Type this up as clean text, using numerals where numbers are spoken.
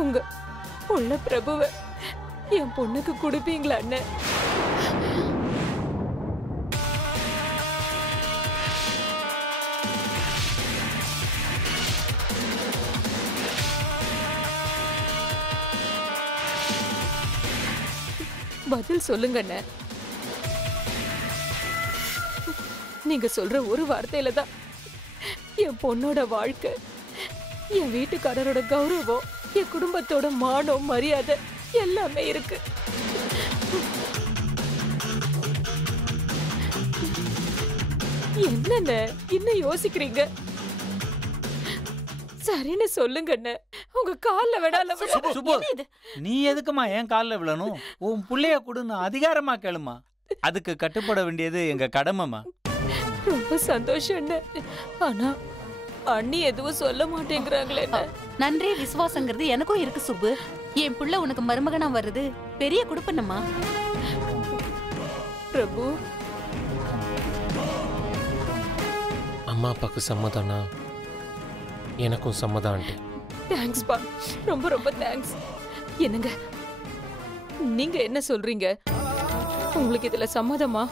உங்க பொண்ணு பிரபுவை என் பொண்ணுக்கு கொடுப்பீங்களா அண்ணன்? பதில் சொல்லுங்க அண்ணன். நீங்க சொல்ற ஒரு வார்த்தையில தான் என் பொண்ணோட வாழ்க்கை, என் வீட்டுக்காரரோட கௌரவம், என் குடும்பத்தோட மானம், மரியாதை எல்லாமே இருக்கு. என்னண்ண இன்னும் யோசிக்கிறீங்க? சரின்னு சொல்லுங்க அண்ணன். உங்க கால்ல விடால. நீ எதுக்குமா என் காலில் விழணும்? உன் புள்ளைய கொடுன்னு அதிகாரமா கேளுமா. அதுக்கு கட்டுப்பட வேண்டியது எங்க கடமைமா. ரொம்ப சந்தோஷம் அண்ணன். ஆனா அண்ணி எதுவும் சொல்ல மாட்டேங்கிறாங்களே. நன்றி விசுவாசங்கிறது எனக்கும் இருக்கு சுப்பு. என் புள்ள உனக்கு மருமகனா வருது பெரிய குடுப்பனம்மா. பிரபு, அம்மா அப்பாக்கு சம்மதானா? எனக்கும் சம்மதம் ஆண்டி. தேங்க்ஸ் பா, ரொம்ப ரொம்ப தேங்க்ஸ். என்னங்க நீங்க என்ன சொல்றீங்க? உங்களுக்கு இதுல சம்மதமா?